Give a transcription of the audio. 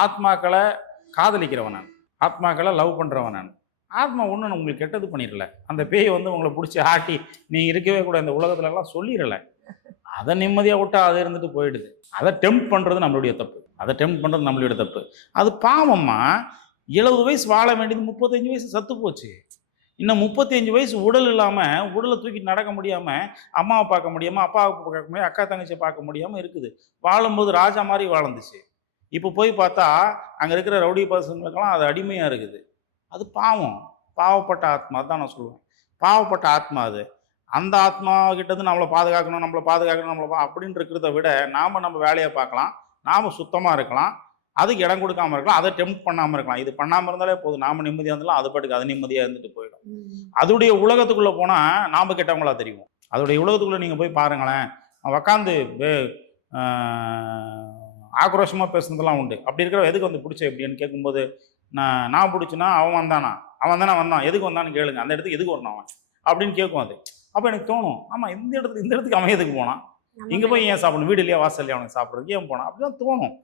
ஆத்மாக்களை காதலிக்கிறவன் நான், ஆத்மாக்களை லவ் பண்ணுறவன் நான். ஆத்மா ஒன்று உங்களுக்கு கெட்டது பண்ணிடல, அந்த பேய் வந்து உங்களை பிடிச்சி ஆட்டி நீ இருக்கவே கூட இந்த உலகத்துலலாம் சொல்லிடல. அதை நிம்மதியாக விட்டா அது இருந்துட்டு போயிடுது. அதை டெம்ப்ட் பண்ணுறது நம்மளுடைய தப்பு, அதை டெம்ப்ட் பண்ணுறது நம்மளுடைய தப்பு. அது பாவம்மா. 70 வயசு வாழ வேண்டியது 35 வயசு சத்து போச்சு. இன்னும் 35 வயசு உடல் இல்லாமல், உடலை தூக்கிட்டு நடக்க முடியாமல், அம்மாவை பார்க்க முடியாமல், அப்பாவை பார்க்க முடியாமல், அக்கா தங்கச்சியை பார்க்க முடியாமல் இருக்குது. வாழும்போது ராஜா மாதிரி வாழ்ந்துச்சு. இப்போ போய் பார்த்தா அங்கே இருக்கிற ரவுடி பசங்களுக்கெல்லாம் அது அடிமையாக இருக்குது. அது பாவம், பாவப்பட்ட ஆத்மா தான் நான் சொல்லுவேன். பாவப்பட்ட ஆத்மா அது. அந்த ஆத்மா கிட்டேருந்து நம்மளை பாதுகாக்கணும், அப்படின்னு இருக்கிறத விட நம்ம வேலையை பார்க்கலாம், நாம் சுத்தமாக இருக்கலாம், அதுக்கு இடம் கொடுக்காம இருக்கலாம், அதை டெம்ப்ட் பண்ணாமல் இருக்கலாம். இது பண்ணாமல் இருந்தாலே போதும், நாம் நிம்மதியாக இருந்தாலும் அது பாட்டுக்கு அது நிம்மதியாக இருந்துட்டு போயிடும். அதோடைய உலகத்துக்குள்ளே போனால் நாம் கெட்டவங்களா தெரியும். அதோடைய உலகத்துக்குள்ளே நீங்கள் போய் பாருங்களேன், உக்காந்து ஆக்ரோஷமாக பேசுனதெல்லாம் உண்டு. அப்படி இருக்கிற எதுக்கு வந்து பிடிச்ச எப்படின்னு கேட்கும்போது, நான் பிடிச்சினா அவன் தானே வந்தான், எதுக்கு வந்தான்னு கேளுங்க, அந்த இடத்துக்கு எதுக்கு வரணும் அவன் அப்படின்னு கேட்கும் அது. அப்போ எனக்கு தோணும், ஆமாம் இந்த இடத்துக்கு அவன் எதுக்கு போனான், இங்கே போய் ஏன் சாப்பிடணும், வீடு இல்லையா வாசல் இல்லையா அவனுக்கு சாப்பிட்றதுக்கு ஏன் போனான், அப்படிதான் தோணும்.